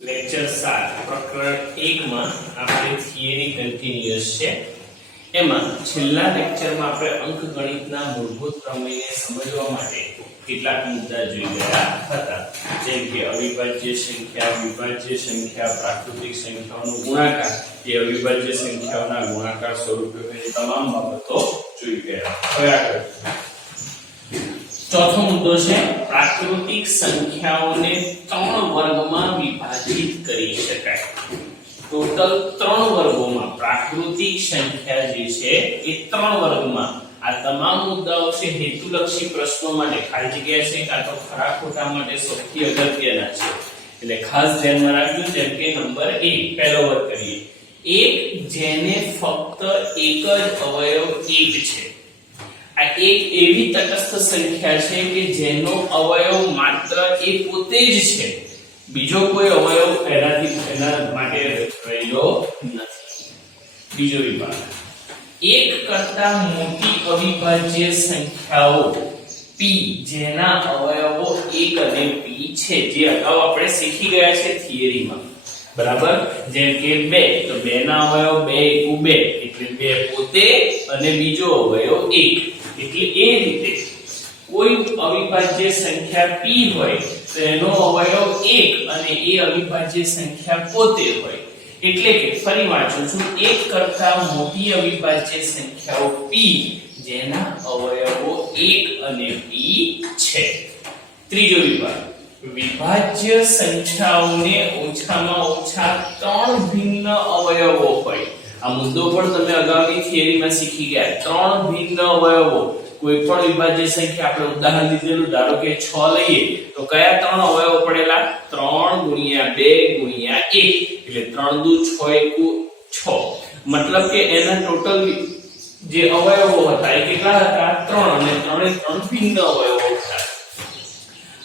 Lecture 7 પ્રકરણ 1 માં આપણે થિયરી કન્ટિન્યુઅસ છે. એમાં છેલ્લા લેક્ચરમાં આપણે અંકગણિતના મૂળભૂત પ્રમેયને સમજવા માટે કેટલાક મુદ્દા જોઈ ગયા હતા, જેમ કે અવિભાજ્ય સંખ્યા, વિભાજ્ય સંખ્યા, પ્રાકૃતિક સંખ્યાઓનો ગુણાકાર, જે અવિભાજ્ય સંખ્યાઓના ગુણાકાર સ્વરૂપે હોય તમામ બાબતો જોઈ ગયા. હવે આગળ ચોથો મુદ્દો છે પ્રાકૃતિક સંખ્યાઓને 3 વર્ગમાં વિભાજિત કરી શકાય. ટોટલ 3 વર્ગોમાં પ્રાકૃતિક સંખ્યા જે છે એ 3 વર્ગમાં. આ તમામ મુદ્દાઓ છે હેતુલક્ષી પ્રશ્નો માટે ખાલી જગ્યા છે કાં તો ખરા ખોટા માટે સૌથી અગત્યના છે, એટલે ખાસ ધ્યાનમાં રાખજો. જેમ કે નંબર 1 પહેલો વર્ગ કરીએ. એક જેને ફક્ત એક જ અવયવ 1 છે. આ એક એવી તટસ્થ સંખ્યા છે કે જેનો અવયવ માત્ર એ પોતે જ છે, બીજો કોઈ અવયવ એના માટે રહેલો નથી. બીજો વિભાગ, એક કરતા મોટી અવિભાજ્ય સંખ્યાઓ p જેના અવયવો 1 અને p છે, જે અગાઉ આપણે શીખી ગયા છે થિયરીમાં. બરાબર. જેમ કે 2, તો 2 ના અવયવ 2 * 2 એટલે 2 પોતે અને બીજો અવયવ 1. એટલે એ રીતે કોઈ અવિભાજ્ય સંખ્યા p હોય તો એનો અવયવ 1 અને એ અવિભાજ્ય સંખ્યા પોતે હોય. એટલે કે ફરી વાંચું છું, એક કરતા મોટી અવિભાજ્ય સંખ્યાઓ p જેના અવયવો 1 અને p છે. ત્રીજો વિભાગ, વિભાજ્ય સંખ્યાઓને ઓછામાં ઓછા 3 ભિન્ન અવયવો હોય. આ મુદ્દો પણ તમે અગાઉની થિયરીમાં શીખી ગયા. 3 ભિન્ન અવયવો. કોઈ પણ વિભાજ્ય સંખ્યા, આપણે ઉદાહરણ લીધેલું, ધારો કે 6 લઈએ તો કયા 3 અવયવો પડેલા? 3 × 2 × 1 એટલે 3 દુ 6 6. મતલબ કે એના ટોટલ જે અવયવો હતા એ કેટલા હતા? 3, અને 3 ભિન્ન અવયવો હતા.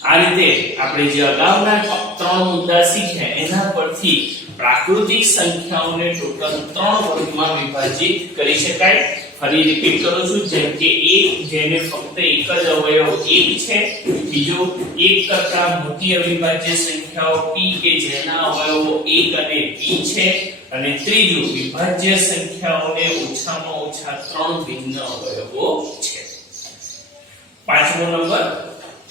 આ રીતે આપણે જે અગાઉના 3 મુદ્દા શીખ્યા એના પરથી પ્રાકૃતિક સંખ્યાઓને ટોટલ 3 વર્ગમાં વિભાજિત કરી શકાય. ફરી રિપીટ કરું છું, જેમ કે એક જેને ફક્ત એક જ અવયવ 1 છે, બીજો એક કરતા મોટી અવિભાજ્ય સંખ્યાઓ p કે જેના અવયવો 1 અને p છે, અને ત્રીજું વિભાજ્ય સંખ્યાઓને ઓછામાં ઓછા 3 ભિન્ન અવયવો છે. પાંચમો નંબર,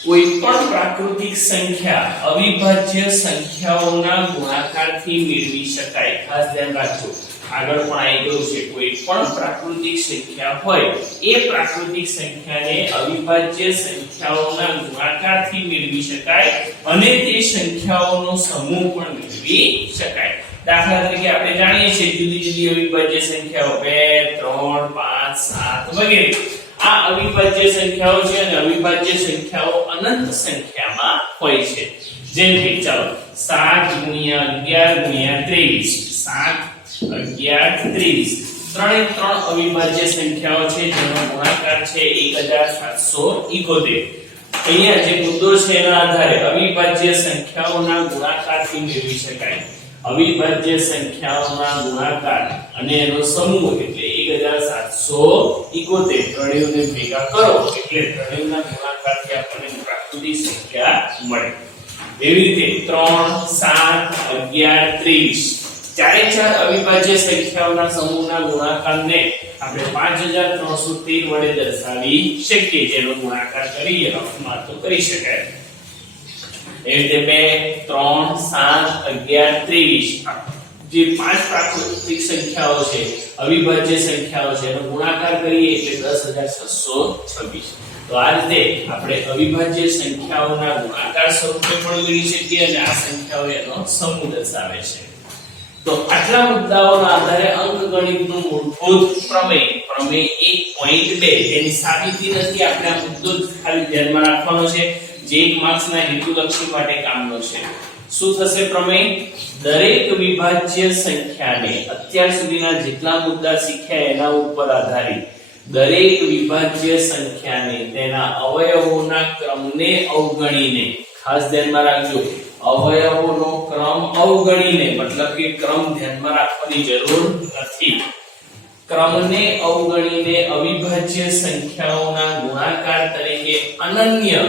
કોઈ પણ પ્રાકૃતિક સંખ્યા અવિભાજ્ય સંખ્યાઓના ગુણાકારથી મેળવી શકાય. ખાસ ધ્યાન રાખજો, આગળ પણ આવી ગયું છે. કોઈ પણ પ્રાકૃતિક સંખ્યા હોય એ પ્રાકૃતિક સંખ્યાને અવિભાજ્ય સંખ્યાઓના ગુણાકારથી મેળવી શકાય, અને તે સંખ્યાઓનો સમૂહ પણ મેળવી શકાય. દાખલા તરીકે આપણે જાણીએ છીએ જુદી જુદી અવિભાજ્ય સંખ્યાઓ 2, 3, 5, 7 વગેરે. આ અવિભાજ્ય સંખ્યાઓ છે, અને અવિભાજ્ય સંખ્યાઓ અનંત સંખ્યામાં હોય છે. જેમ કે ચાલો 7 × 11 × 23, 7, 11, 23 ત્રણે 3 અવિભાજ્ય સંખ્યાઓ છે જેનો ગુણાકાર છે 1771. અહીંયા જે મુદ્દો છે એના આધારે અવિભાજ્ય સંખ્યાઓના ગુણાકારથી મેળવી શકાય. અવિભાજ્ય સંખ્યાઓના ગુણાકાર અને એનો સમૂહ એટલે 1771. ત્રણેયને ભેગા કરો એટલે ત્રણેયના ગુણાકારથી આપણને પ્રાકૃતિક સંખ્યા મળે. એવી રીતે 3, 7, 11, 23 ચારે 4 અવિભાજ્ય સંખ્યાઓના સમૂહના ગુણાકારને આપણે 5313 વડે દર્શાવી શકીએ, જેનો ગુણાકાર કરી રફમાં તો કરી શકાય. એ રીતે 2, 3, 7, 11, 23 જે 5 પ્રાકૃતિક સંખ્યાઓ છે, અવિભાજ્ય સંખ્યાઓ છે, એનો ગુણાકાર કરીએ એટલે 10626. તો આ રીતે આપણે અવિભાજ્ય સંખ્યાઓના ગુણાકાર સ્વરૂપે પણ લખી શકીએ, અને આ સંખ્યાઓ એનો સમૂહ દર્શાવે છે. તો આટલા મુદ્દાઓના આધારે અંકગણિતનું મૂળભૂત પ્રમેય 1.2 જેની સાબિતી નથી, આપણે આ મુદ્દો ખાલી ધ્યાનમાં રાખવાનો છે, જે 1 માર્ક્સના હેતુલક્ષી માટે કામનો છે. શું થશે પ્રમેય? દરેક વિભાજ્ય સંખ્યાને, અત્યાર સુધીના જેટલા મુદ્દા શીખ્યા એના ઉપર આધારિત દરેક વિભાજ્ય સંખ્યાને તેના અવયવોના ક્રમને અવગણીને, ખાસ ધ્યાનમાં રાખજો, અવયવોનો ક્રમ અવગણીને, મતલબ કે ક્રમ ધ્યાનમાં રાખવાની જરૂર નથી. ક્રમને અવગણીને અવિભાજ્ય સંખ્યાઓના ગુણાકાર તરીકે અનન્ય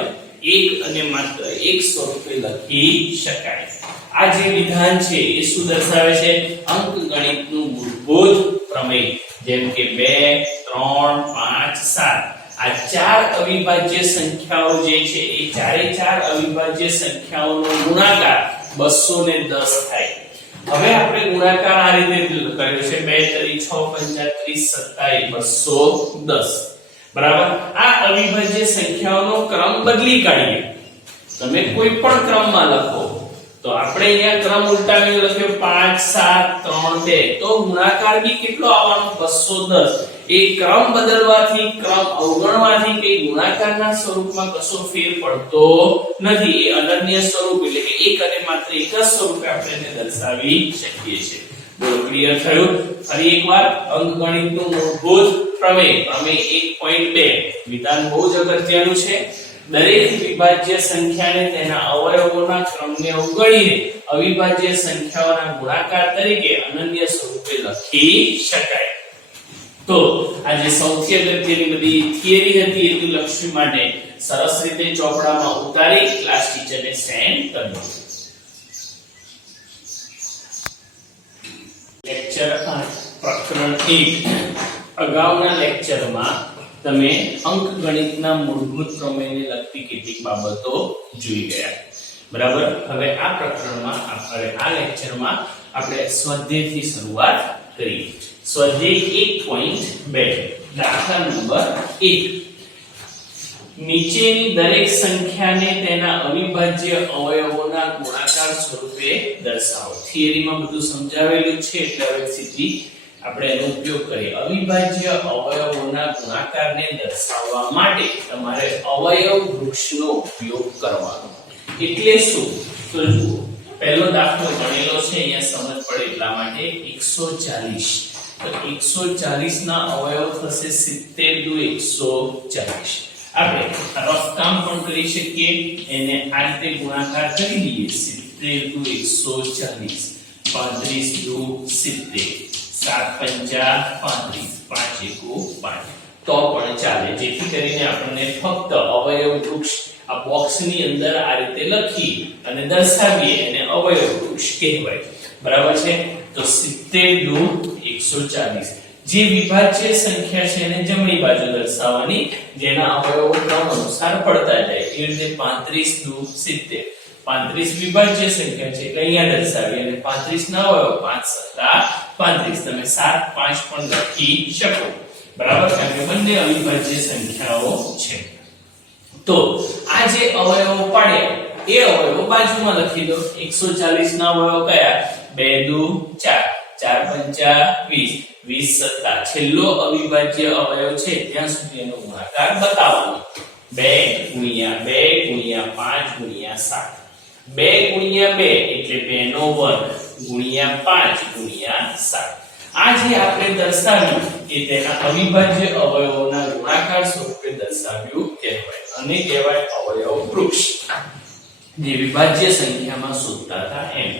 એક અને માત્ર એક સ્વરૂપે લખી શકાય. આ જે વિધાન છે એ શું દર્શાવે છે? અંકગણિતનું મૂળભૂત પ્રમેય, જેમ કે 2 3 5 7 આ ચાર અવિભાજ્ય સંખ્યાઓ જે છે એ ચારે ચાર અવિભાજ્ય સંખ્યાઓનો ગુણાકાર 210 થાય. હવે આપણે ગુણાકાર આ રીતે કર્યો છે 2 3 6 35 27 210 બરાબર. આ અવિભાજ્ય સંખ્યાઓનો ક્રમ બદલી કાઢીએ. તમે કોઈ પણ ક્રમમાં લખો તો આપણે અહીંયા ક્રમ ઉલટાવીને લખ્યો 5 7 3 2 તો ગુણાકાર બી કેટલો આવવાનો? 210. એ ક્રમ બદલવાથી, ક્રમ અવગણવાથી કે ગુણાકારના સ્વરૂપમાં કશો ફેર પડતો નથી. એ અનન્ય સ્વરૂપ એટલે કે એક અને માત્ર એક જ સ્વરૂપે આપણે એને દર્શાવી શકીએ છીએ. બોલો, ક્લિયર થયું? ફરી એકવાર અંકગણિતનું મૂળભૂત પ્રમેય, પ્રમેય 1.2 વિધાન બહુ જ અગત્યનું છે. દરેક વિભાજ્ય સંખ્યાને તેના અવયવોના ક્રમને અવગણીને અવિભાજ્ય સંખ્યાઓના ગુણાકાર તરીકે અનન્ય સ્વરૂપે લખી શકાય. તો આજે સૌથી અગત્યની બધી થિયરી હતી એ લક્ષ્મી માટે સરસ રીતે ચોપડામાં ઉતારી ક્લાસ ટીચરને સેન્ડ કરજો. લેક્ચર 8 પ્રકરણ 1 અગાઉના લેક્ચરમાં તમે અંકગણિતના મૂળભૂત પ્રમેયને લગતી કેટલીક બાબતો જોઈ ગયા. બરાબર. હવે આ પ્રકરણમાં આ લેક્ચરમાં આપણે સ્વાધ્યાયથી શરૂઆત કરીએ. સ્વાધ્યાય 1.2 દાખલા નંબર 1. નીચેની દરેક સંખ્યાને તેના અવિભાજ્ય અવયવોના ગુણાકાર સ્વરૂપે દર્શાવો. થિયરીમાં બધું સમજાવેલું છે એટલે હવે સીધી આપણે એનો ઉપયોગ કરીએ. અવિભાજ્ય અવયવોના ગુણાકારને દર્શાવવા માટે તમારે અવયવ વૃક્ષનો ઉપયોગ કરવાનો. એટલે શું? તો જુઓ, પહેલો દાખલો ગણેલો છે, અહીંયા સમજ પડે એટલા માટે 140. તો 140 ના અવયવ થશે 70 * 140. આપણે રફ કામ પણ કરી શકીએ, એને આ રીતે ગુણાકાર કરી દઈએ. 70 * 140 35 * 70 7 × 5 = 35 5 × 1 = 5 તો પણ ચાલે. જેથી કરીને આપણને ફક્ત અવયવ વૃક્ષ આ બોક્સની અંદર આ રીતે લખી અને દર્શાવીએ એને અવયવ વૃક્ષ કહેવાય. બરાબર છે. તો 70 * 140 જે વિભાજ્ય સંખ્યા છે એને જમણી બાજુ દર્શાવવાની, જેના અવયવો ક્રમ અનુસાર પડતા જાય. એ રીતે 35 * 70 35 વિભાજ્ય સંખ્યા છે એટલે અહીંયા દર્શાવી અને 35 ના અવયવ 5 * 7 35. તમે 7 5 પણ લખી શકો. બરાબર. કારણ કે બંને અવિભાજ્ય સંખ્યાઓ છે. તો આ જે અવયવો પાડ્યા એ અવયવો બાજુમાં લખી દો. 140 ના અવયવ કયા? 2 * 4 4 × 5 = 20 20 * 7 છેલ્લો અવિભાજ્ય અવયવ છે ત્યાં સુધી એનો ગુણાકાર બતાવવાનો. 2 * 2 * 5 * 7 2 × 2 એટલે 2 નો વર્ગ ગુણ્યા 5 ગુણ્યા 7. આ જે આપણે દર્શાવ્યું એ તેના અવિભાજ્ય અવયવોના ગુણાકાર સ્વરૂપે દર્શાવ્યું કહેવાય અને કહેવાય અવયવ વૃક્ષ, જે વિભાજ્ય સંખ્યામાં શોધતા હતા એમ.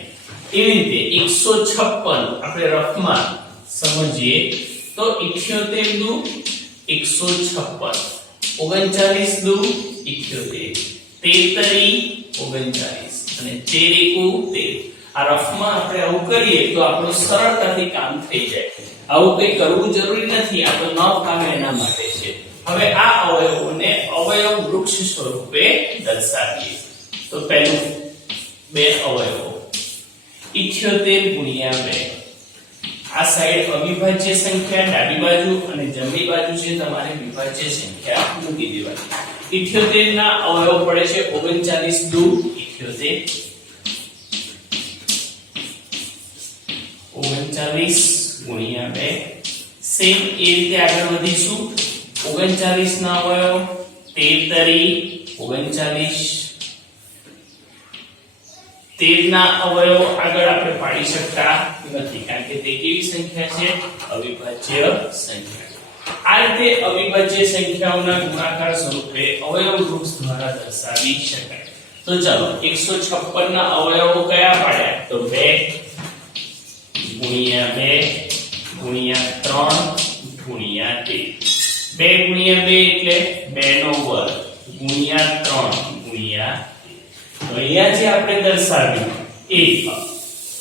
એવી રીતે 156 આપણે રફમાં સમજીએ તો 78 * 156 39 * 78 33 * 39 અને 13 * 13. આ રફમાં આપણે આવું કરીએ તો આપણું સરળતાથી કામ થઈ જાય. આવું કંઈ કરવું જરૂરી નથી, આ તો ન ફાવે એના માટે છે. હવે આ અવયવોને અવયવ વૃક્ષ સ્વરૂપે દર્શાવીએ. તો પહેલું બે અવયવો 78 * 2. આ સાઈડ અવિભાજ્ય સંખ્યા ડાબી બાજુ અને જમણી બાજુ છે તમારે વિભાજ્ય સંખ્યા મૂકી દેવાની. 78 ના અવયવ પડે છે 39 * 78 39 * 2. સેમ એ રીતે આગળ વધીશું. 39 ના અવયવ 33 39 13 ના અવયવ આગળ આપણે પાડી શકતા નથી કારણ કે તે કેવી સંખ્યા છે? અવિભાજ્ય સંખ્યા. આ રીતે અવિભાજ્ય સંખ્યાઓના ગુણાકાર સ્વરૂપે અવયવ વૃક્ષ દ્વારા દર્શાવી શકાય. તો ચાલો 156 ના અવયવો કયા પાડ્યા? તો 2 * 2 * 3 * 13 2 * 2 એટલે 2 નો વર્ગ ગુણ્યા 3 ગુણ્યા. તો અહીંયા જે આપણે દર્શાવ્યું એક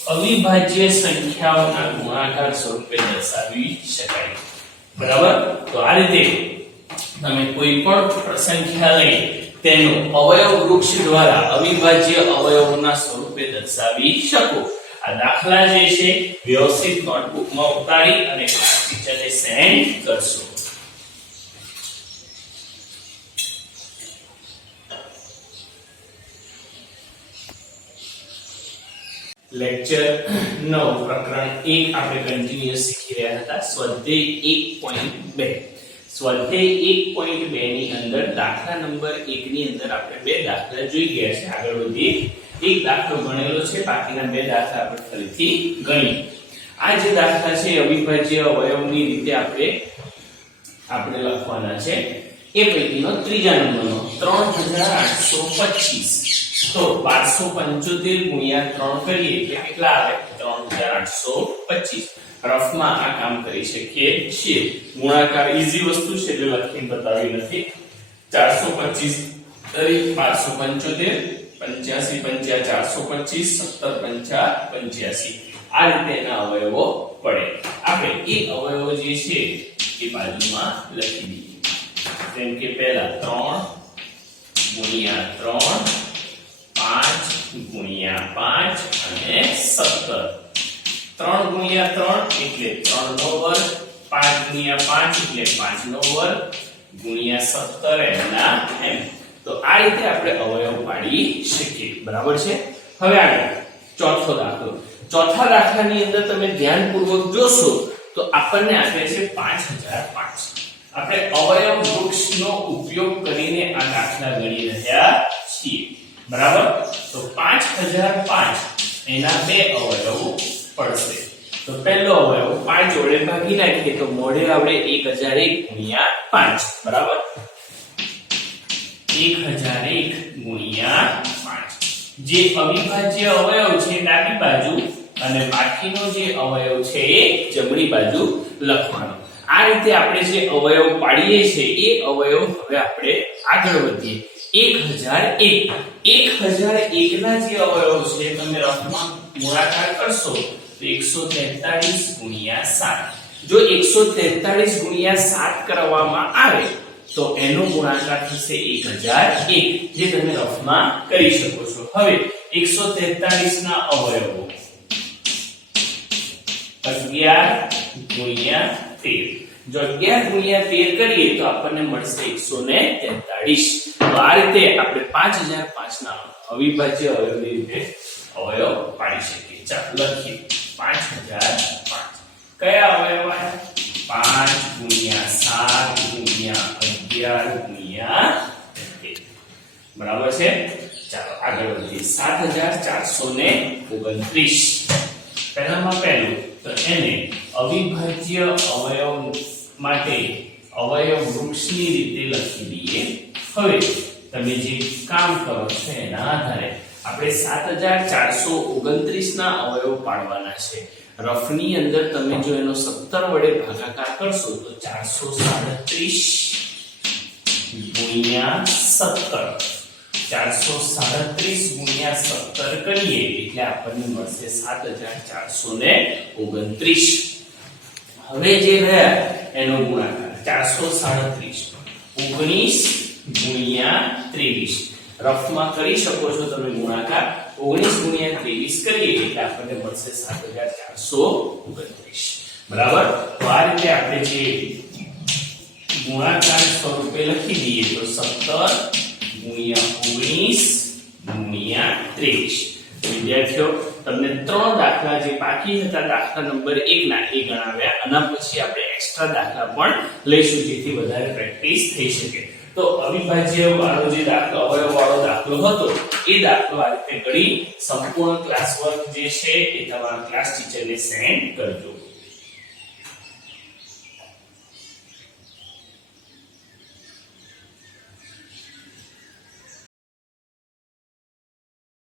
અવિભાજ્ય સંખ્યાઓના ગુણાકાર સ્વરૂપે દર્શાવી શકાય. બરાબર? તો આ રીતે તમે કોઈ પણ સંખ્યા લઈ તેનો અવયવ વૃક્ષ દ્વારા અવિભાજ્ય અવયવોના સ્વરૂપે દર્શાવી શકો. આ દાખલા જે છે વ્યવસ્થિત નોટબુકમાં ઉતારી અને ક્લાસ ટીચરને સેન્ડ કરશો. લેક્ચર 9 પ્રકરણ 1 આપણે કન્ટિન્યુઅસ શીખી રહ્યા હતા. સ્વાધ્યાય 1.2 સ્વાધ્યાય 1.2 ની અંદર દાખલા નંબર 1 ની અંદર આપણે બે દાખલા જોઈ ગયા છે. આગળ વધીએ. એક દાખલો ગણેલો છે, બાકીના બે દાખલા આપણે ફરીથી ગણીએ. આ જે દાખલા છે અવિભાજ્ય અવયવની રીતે આપણે લખવાના છે. એ પૈકીનો ત્રીજા નંબરનો 3825 તો 1275 ગુણ્યા 3 કરીએ એટલે કેટલા આવે? 3825. રફમાં આ કામ કરી શકીએ છીએ. ગુણાકાર ઈઝી વસ્તુ છે એટલે લખીને બતાવી નથી. 425 તરી 1275 85 5 425 17 5 85. આ રીતે એના અવયવો પડે. આપણે એ અવયવો જે છે એ બાજુમાં લખી દઈએ. જેમ કે પહેલા 3 ગુણ્યા 3 5 ગુણ્યા 5 અને 17. 3 ગુણ્યા 3 એટલે 3 નો વર્ગ, 5 ગુણ્યા 5 એટલે 5 નો વર્ગ ગુણ્યા 17 એના એમ. તો આ રીતે આપણે અવયવ પાડી શકીએ. બરાબર છે? હવે આગળ ચોથો દાખલો. ચોથા દાખલાની અંદર તમે ધ્યાનપૂર્વક જોશો તો આપણને આપે છે 5005. આપણે અવયવ વૃક્ષનો ઉપયોગ કરીને આ દાખલા ગણી રહ્યા છીએ. બરાબર? તો 5005 એના બે અવયવો પડશે. તો પહેલો અવયવ 5 જોડે ભાગી નાખીએ તો મોઢે આપણે 1001 ગુણ્યા 5. બરાબર? 1001 ગુણ્યા 5. જે અવિભાજ્ય અવયવ છે ડાબી બાજુ અને બાકીનો જે અવયવ છે એ જમણી બાજુ લખવાનો. આ રીતે આપણે જે અવયવ પાડીએ છીએ એ અવયવ હવે આપણે આગળ વધીએ. 1001 1001 ના જે અવયવ છે તમે રફમાં ગુણાકાર કરશો તો 143 ગુણ્યા 7. જો 143 ગુણ્યા 7 કરવામાં આવે તો એનો ગુણાકાર થશે 1001, જે તમે રફમાં કરી શકો છો. હવે 143 ના અવયવો 11 ગુણ્યા 13. જો 11 ગુણ્યા 13 કરીએ તો આપણને મળશે 143. તો આ રીતે આપણે 5005 ના અવિભાજ્ય અવયવની રીતે અવયવ પાડી શકીએ. ચાલો લખીએ 5005. કયા અવયવ આવ્યા? 5 ગુણ્યા 7 ગુણ્યા 11 ગુણ્યા 13. બરાબર છે? ચાલો આગળ વધીએ. 7429. પહેલામાં પહેલું તો એને અવિભાજ્ય અવયવ માટે અવયવ વૃક્ષની રીતે લખી દઈએ. હવે તમે જે કામ કરો છો એના આધારે આપણે 7429 ના અવયવ પાડવાના છે. રફની અંદર તમે જો એનો 17 વડે ભાગાકાર કરશો તો 437 ગુણ્યા 17. 437 ગુણ્યા 17 કરીએ એટલે આપણને મળશે 7429. હવે જે રહ્યા એનો ગુણાકાર 437 19 ગુણ્યા 23. રફમાં કરી શકો છો તમે ગુણાકાર. 19 ગુણ્યા 23 કરીએ એટલે આપણને મળશે 7429. બરાબર? તો આ રીતે આપણે જે ગુણાકાર સ્વરૂપે લખી દઈએ તો 17 ગુણ્યા 19 ગુણ્યા 23. વિદ્યાર્થીઓ તમને 3 દાખલા જે બાકી હતા દાખલા નંબર 1 ના એ ગણાવ્યા. આના પછી આપણે એક્સ્ટ્રા દાખલા પણ લઈશું જેથી વધારે પ્રેક્ટિસ થઈ શકે. તો અવિભાજ્ય વાળો જે દાખલો અવયવ વાળો દાખલો હતો એ દાખલો આ રીતે ગણી સંપૂર્ણ ક્લાસ વર્ક જે છે એ તમારા ક્લાસ ટીચરને સેન્ડ કરજો.